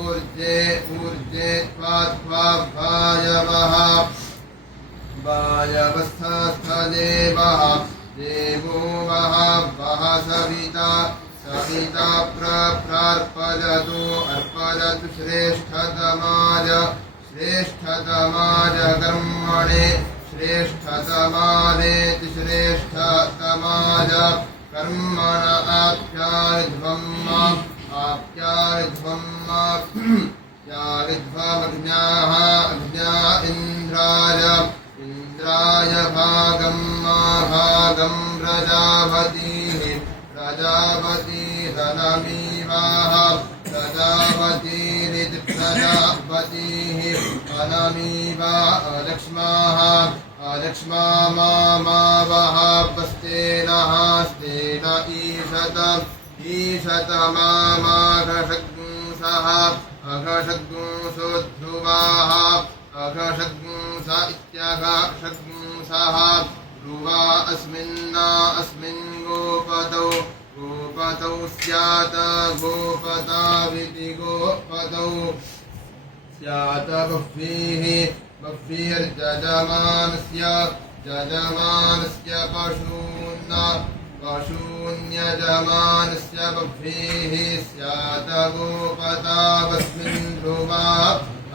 ऊर्जे ऊर्जे वायवः वायवस्थस्थदेवः देवो वः सविता सविता प्रार्पयतु अर्पयतु श्रेष्ठतमाय श्रेष्ठतमाय कर्मणे श्रेष्ठतमानेति श्रेष्ठतमाय कर्मण आप्यारिध्वमग्न्याः अग्न्या इन्द्राय भागं भागं प्रजापतिः प्रजापतिरनमीवाः प्रजापतिरिति प्रजापतिः अनमीवा अलक्ष्माः अलक्ष्मा मावः स्तेनः स्तेन ईशत माघषग्ंसः अघषग्ंसोध्रुवाः अघषग्ंस इत्यघषग्ंसः ध्रुवा अस्मिन् गोपतौ स्यात् गोपताविति गोपतौ स्यात् बह्वीर्यजमानस्य पशून्यजमानस्य बह्वीः स्यात् गोपतावस्मिन् ध्रुवा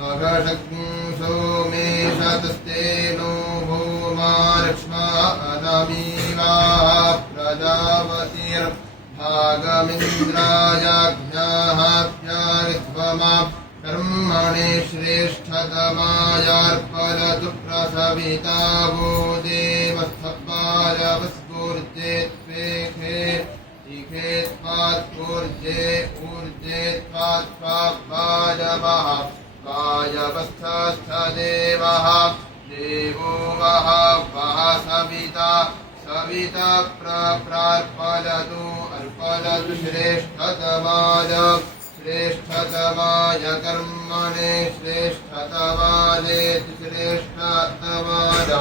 अघषग्ंसो मेषतस्तेनो भूमा लक्ष्मा अनमीवाः प्रजापतिर्भागमिन्द्रायाज्ञाः प्यारिध्वमा कर्मणे श्रेष्ठतमायार्पयतु प्रसविता वो देवस्थपालवस्फूर्जे त्वेखे इखे त्वात्पूर्जे ऊर्जे त्वात्वायवः वायवस्थस्थदेवः देवो वः सविता सविता प्रार्पयतु अर्पयतु श्रेष्ठतमाय श्रेष्ठतमाय कर्मणे श्रेष्ठतमायेति श्रेष्ठतमाय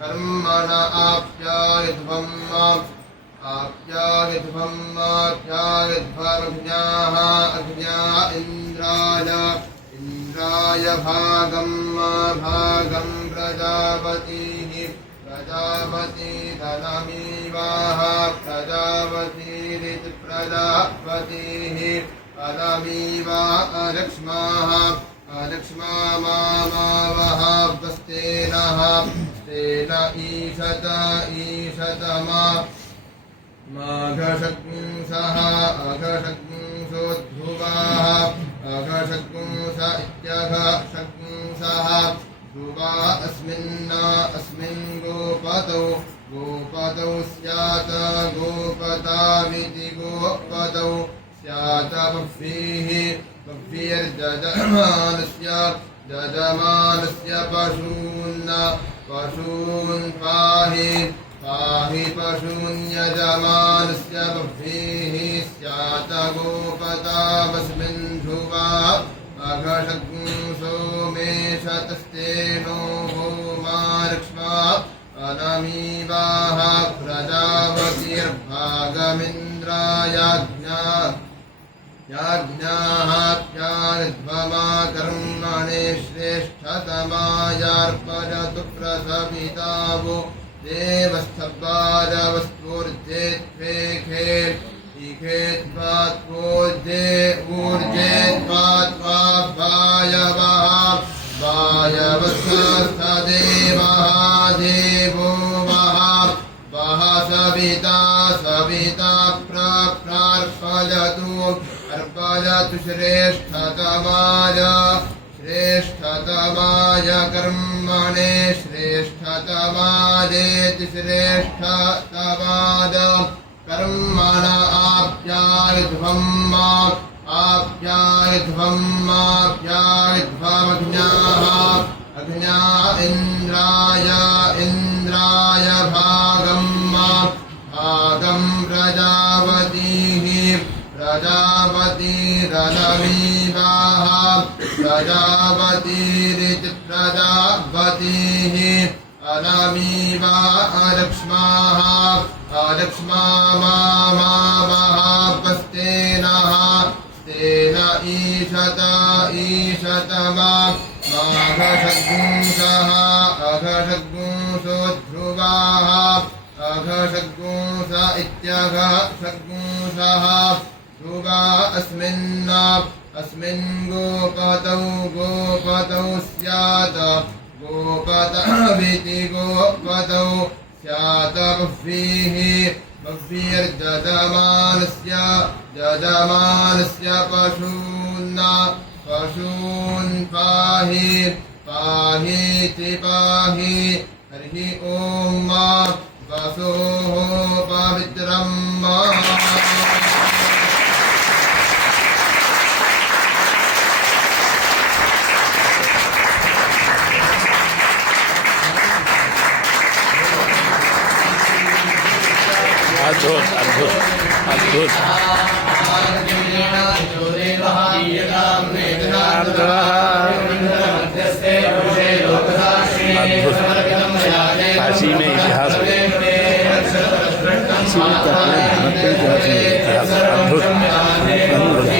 कर्मण आप्यायध्वमग्न्याः अग्न्या इन्द्राय भागं भागं प्रजापतिः प्रजापतिरनमीवाः प्रजापतिरिति प्रजापतिः अनमीवा अलक्ष्माः अलक्ष्मा मावः स्तेनः स्तेन ईशत माघषग्ंसः अघषग्ंसोध्रुवाः अघषग्ंस इत्यघषग्ंसः ध्रुवा अस्मिन् गोपतौ स्यात् गोपताविति गोपतौ स्यात् बह्वीर्यजमानस्य पशून् पाहि पशून्यजमानस्य बह्वीः स्यात् गोपतावस्मिन् ध्रुवा अघषग्ंसो मेषतस्तेनो भूमा लक्ष्मा अनमीवाः प्रजापतिर्भागमिन्द्रायाज्ञाः प्यारिध्वमा कर्मणे श्रेष्ठतमायार्पयतु प्रसविता वो देवस्थपालवस्फूर्जे त्वेखे इखे त्वात्पूर्जे ऊर्जे त्वात्वायवः वायवस्थस्थदेवः देवो वः सविता प्रार्पयतु अर्पयतु श्रेष्ठतमाय कर्मणे श्रेष्ठतमायेति श्रेष्ठतमाय कर्मण आप्यायध्वमग्न्याः अग्न्या इन्द्राय भागं प्रजापतिः प्रजापतिरनमीवाः प्रजापतिरिति प्रजापतिः अनमीवा अलक्ष्माः अलक्ष्मा मावः स्तेन ईशत ईशतमा माघषड्गुंसः अघषड्गुंसो ध्रुवाः अघषड्गुंस इत्यघ षड्गुंसः ध्रुवा अस्मिन् गोपतौ स्यात् गोपतविति गोपतौ स्यात् बह्वीर्जजमानस्य पशून् पाहीति पाहि हरिः ॐ वसोः पवित्रम् अद्भुत अद्भुत अद्भुत काशी में इतिहास अद्भुत